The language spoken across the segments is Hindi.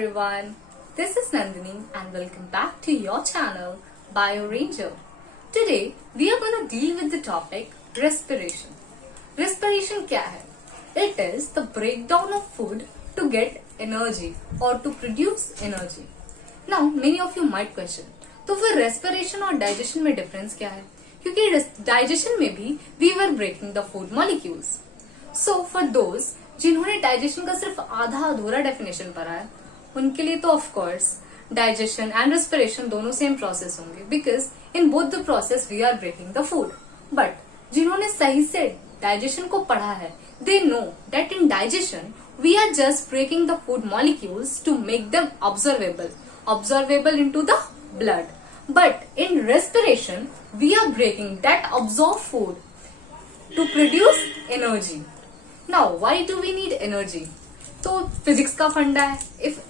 everyone, this is Nandini and welcome back to your channel Bio Ranger. Today we are going to deal with the topic respiration. Respiration क्या है? It is the breakdown of food to get energy or to produce energy. Now many of you might question, तो फिर respiration और digestion में difference क्या है? क्योंकि digestion में भी we were breaking the food molecules. So for those जिन्होंने डाइजेशन का सिर्फ आधा अधूरा डेफिनेशन पढ़ा है उनके लिए तो of course digestion and respiration दोनों सेम प्रोसेस होंगे because in both the process we are breaking the food. But जिन्होंने सही से डाइजेशन को पढ़ा है they know that in digestion we are just breaking the food molecules to make them observable into the blood. But in respiration we are breaking that absorb food to produce energy. Now, why do we need energy? तो फिजिक्स का फंडा है.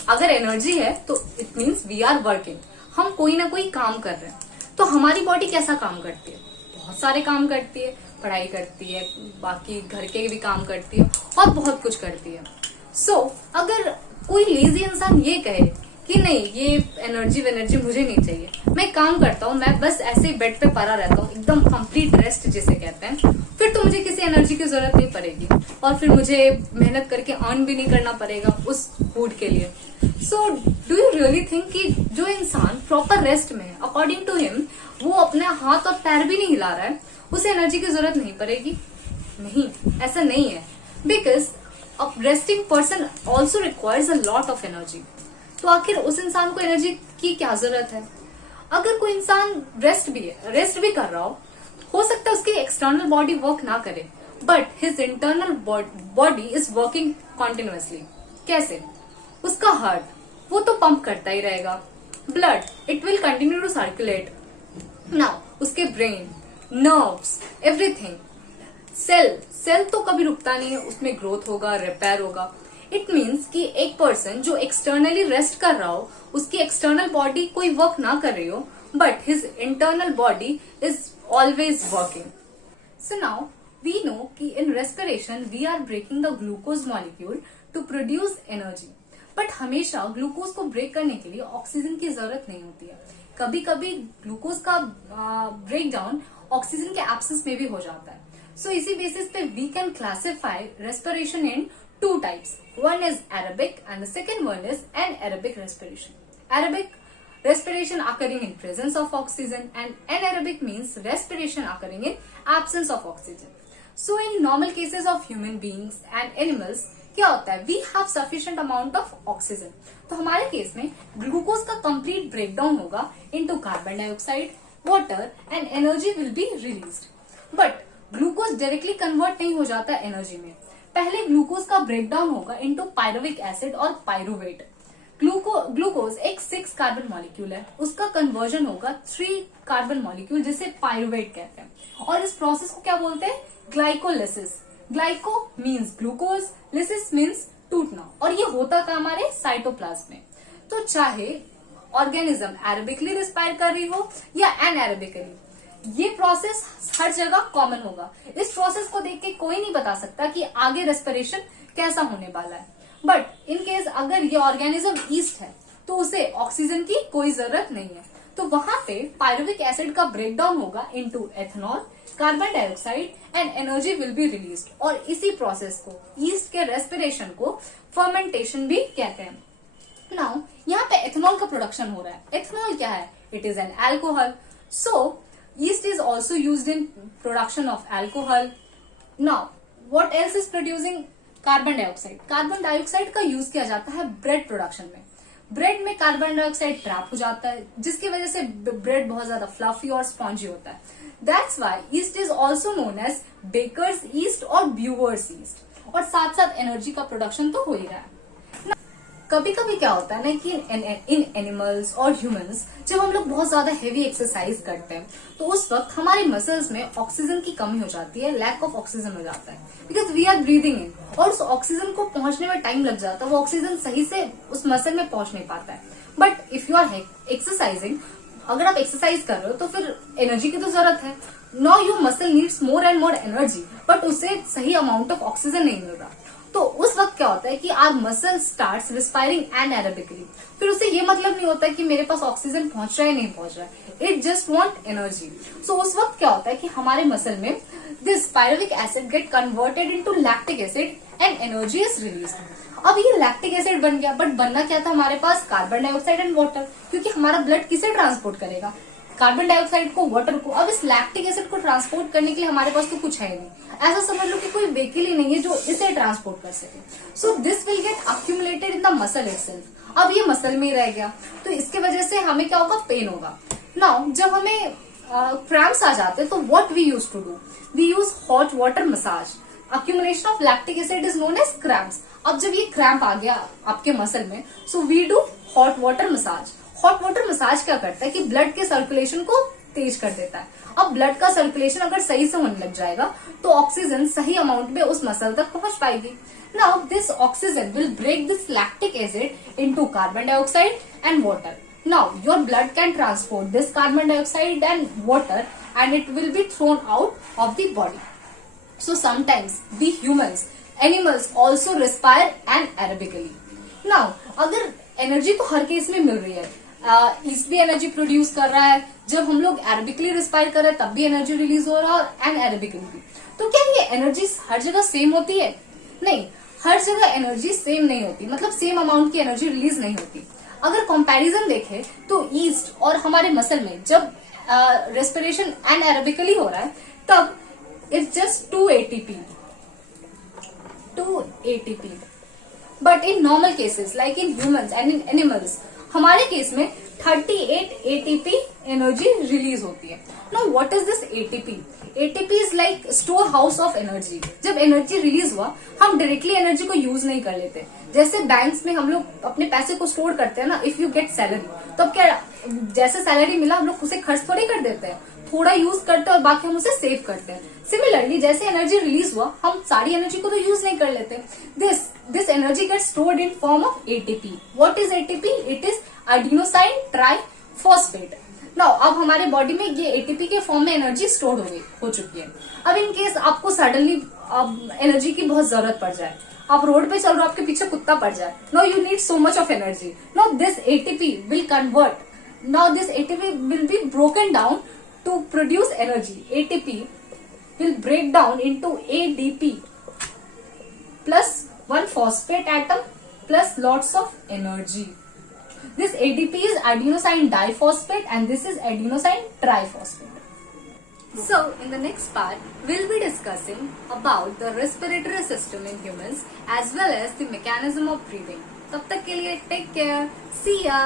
अगर एनर्जी है तो it means we are working. हम कोई ना कोई काम कर रहे हैं. तो हमारी बॉडी कैसा काम करती है? बहुत सारे काम करती है. पढ़ाई करती है, बाकी घर के भी काम करती है और बहुत कुछ करती है. अगर कोई लेजी इंसान ये कहे कि नहीं ये एनर्जी मुझे नहीं चाहिए, मैं काम करता हूँ, मैं बस ऐसे ही बेड पे पड़ा रहता हूँ, एकदम कंप्लीट रेस्ट जिसे कहते हैं, फिर तो मुझे किसी एनर्जी की जरूरत नहीं पड़ेगी और फिर मुझे मेहनत करके अर्न भी नहीं करना पड़ेगा उस फूड के लिए. So do you really think कि जो इंसान प्रॉपर रेस्ट में है अकॉर्डिंग टू हिम वो अपने हाथ और पैर भी नहीं हिला रहा है, उसे एनर्जी की जरूरत नहीं पड़ेगी? नहीं, ऐसा नहीं है. Because a resting person also requires a lot of energy. तो आखिर उस इंसान को एनर्जी की क्या जरूरत है? अगर कोई इंसान रेस्ट भी कर रहा हो सकता है उसकी एक्सटर्नल बॉडी वर्क ना करे but his internal body is working continuously. कैसे? उसका हार्ट वो तो पंप करता ही रहेगा, blood it will continue to circulate. Now उसके ब्रेन, नर्व्स, एवरीथिंग, सेल तो कभी रुकता नहीं है, उसमें ग्रोथ होगा, रिपेयर होगा. इट मीन्स कि एक पर्सन जो एक्सटर्नली रेस्ट कर रहा हो उसकी एक्सटर्नल बॉडी कोई वर्क ना कर रही हो but his internal body is always working. So now we know कि in respiration we are breaking the glucose molecule to produce energy. But हमेशा ग्लूकोज को ब्रेक करने के लिए ऑक्सीजन की जरूरत नहीं होती है. कभी कभी ग्लूकोज का ब्रेक डाउन ऑक्सीजन के एब्सेंस में भी हो जाता है. सो इसी बेसिस पे we can classify respiration in two types. One is aerobic and the second one is anaerobic respiration. Aerobic respiration occurring in presence of oxygen and anaerobic means respiration occurring in absence of oxygen. So in normal cases of human beings and animals क्या होता है? We have sufficient amount of oxygen. तो हमारे केस में ग्लूकोज का complete breakdown होगा into carbon dioxide, water and energy will be released. But glucose directly convert नहीं हो जाता एनर्जी में. पहले ग्लूकोज का ब्रेकडाउन होगा इनटू पायरुविक एसिड और पायरुवेट. ग्लूकोज एक 6 कार्बन मॉलिक्यूल है, उसका कन्वर्जन होगा 3 कार्बन मॉलिक्यूल जिसे पायरुवेट कहते हैं और इस प्रोसेस को क्या बोलते हैं? Glycolysis. Glyco means glucose, lysis means टूटना और ये होता का हमारे साइटोप्लाज्म में. तो चाहे ऑर्गेनिज्म एरोबिकली रिस्पायर कर रही हो या एनएरोबिकली, ये प्रोसेस हर जगह कॉमन होगा. इस प्रोसेस को देख के कोई नहीं बता सकता कि आगे रेस्पिरेशन कैसा होने वाला है. बट इन केस अगर ये ऑर्गेनिज्म ईस्ट है तो उसे ऑक्सीजन की कोई जरूरत नहीं है. तो वहां पे पायरुविक एसिड का ब्रेकडाउन होगा into ethanol, carbon dioxide and energy will be released. और इसी प्रोसेस को ईस्ट के रेस्पिरेशन को फर्मेंटेशन भी कहते हैं. नाउ यहाँ पे एथेनॉल का प्रोडक्शन हो रहा है. एथेनॉल क्या है? It is an alcohol. So yeast is also used in production of alcohol. Now, what else is producing? Carbon dioxide. Carbon dioxide का यूज किया जाता है ब्रेड प्रोडक्शन में. ब्रेड में कार्बन डाइऑक्साइड ट्रैप हो जाता है जिसकी वजह से ब्रेड बहुत ज्यादा फ्लफी और स्पॉन्जी होता है. That's why yeast is also known as baker's yeast और brewer's yeast. और साथ साथ एनर्जी का प्रोडक्शन तो हो ही रहा है. कभी कभी क्या होता है ना कि इन एनिमल्स और ह्यूमंस जब हम लोग बहुत ज्यादा हेवी एक्सरसाइज करते हैं तो उस वक्त हमारे मसल्स में ऑक्सीजन की कमी हो जाती है, लैक ऑफ ऑक्सीजन हो जाता है because we are breathing in और उस ऑक्सीजन को पहुंचने में टाइम लग जाता है. वो ऑक्सीजन सही से उस मसल में पहुंच नहीं पाता है. But if you are exercising, अगर आप एक्सरसाइज कर रहे हो तो फिर एनर्जी की तो जरूरत है. Now your muscle needs more and more energy but उसे सही अमाउंट ऑफ ऑक्सीजन नहीं मिल रहा तो उस वक्त क्या होता है कि आवर मसल स्टार्ट्स रिस्पायरिंग एनारोबिकली। फिर उसे ये मतलब नहीं होता कि मेरे पास ऑक्सीजन पहुंच रहा है नहीं पहुंच रहा है, इट जस्ट वांट एनर्जी। सो उस वक्त क्या होता है कि हमारे मसल में this pyruvic acid get converted into lactic acid and energy is released. अब ये लैक्टिक एसिड बन गया, बट बनना क्या था हमारे पास? कार्बन डाइऑक्साइड एंड वाटर, क्योंकि हमारा ब्लड किसे ट्रांसपोर्ट करेगा? कार्बन डाइऑक्साइड को, वाटर को। अब इस लैक्टिक एसिड को ट्रांसपोर्ट करने के लिए हमारे पास तो कुछ है नहीं, ऐसा समझ लो कि कोई व्हीकल ही नहीं है जो इसे ट्रांसपोर्ट कर सके। So this will get accumulated in the muscle itself. अब ये मसल में ही रह गया, तो इसके वजह से हमें क्या होगा? पेन होगा। नाउ जब हमें क्रैम्प्स आ जाते हैं तो what we use to do? We use hot water massage. Accumulation of lactic acid is known as cramps. अब जब ये क्रैम्प आ गया आपके मसल में, so we do hot water massage. Hot water massage क्या करता है कि ब्लड के सर्कुलेशन को तेज कर देता है। अब ब्लड का सर्कुलेशन अगर सही से होने लग जाएगा तो ऑक्सीजन सही अमाउंट में उस मसल तक पहुंच पाएगी। Now this oxygen will break this lactic acid into carbon dioxide and water. Now your blood can transport this carbon dioxide and water and it will be thrown out of the body. So sometimes we humans, animals also respire anaerobically. Now अगर एनर्जी तो हर केस में मिल रही है, ईस्ट भी एनर्जी प्रोड्यूस कर रहा है, जब हम लोग एरोबिकली रिस्पायर कर रहे हैं तब भी एनर्जी रिलीज हो रहा है, और एनारोबिकली भी। तो क्या ये एनर्जी हर जगह सेम होती है? नहीं, हर जगह एनर्जी सेम नहीं होती, मतलब सेम अमाउंट की एनर्जी रिलीज नहीं होती। अगर कंपैरिजन देखें तो ईस्ट और हमारे मसल में जब रेस्पिरेशन एनारोबिकली हो रहा है तब it's just 2 ATP. But in normal cases, like in humans and in animals, हमारे केस में 38 ATP एनर्जी रिलीज होती है। Now what is this ATP? ATP is like store house of energy. जब एनर्जी रिलीज हुआ हम डायरेक्टली एनर्जी को यूज नहीं कर लेते। जैसे बैंक्स में हम लोग अपने पैसे को स्टोर करते हैं ना, इफ यू गेट सैलरी, तो अब क्या, जैसे सैलरी मिला हम लोग उसे खर्च थोड़ी कर देते हैं, थोड़ा यूज करते हैं और बाकी हम उसे सेव करते हैं। सिमिलरली जैसे एनर्जी रिलीज हुआ हम सारी एनर्जी को तो यूज नहीं कर लेते। This energy get stored in form of ATP. What is ATP? It is adenosine triphosphate. Now अब हमारे बॉडी में ये एटीपी के फॉर्म में एनर्जी स्टोर हो चुकी है। अब इन केस आपको सडनली एनर्जी की बहुत जरूरत पड़ जाए, आप रोड पे चल रहे हो, आपके पीछे कुत्ता पड़ जाए, now you need so much of energy. Now this ATP will convert, now this ATP will be broken down to produce energy. ATP will break down into ADP plus one phosphate atom plus lots of energy. This ADP is adenosine diphosphate and this is adenosine triphosphate. So in the next part, we'll be discussing about the respiratory system in humans as well as the mechanism of breathing. तब तक के लिए take care. See ya.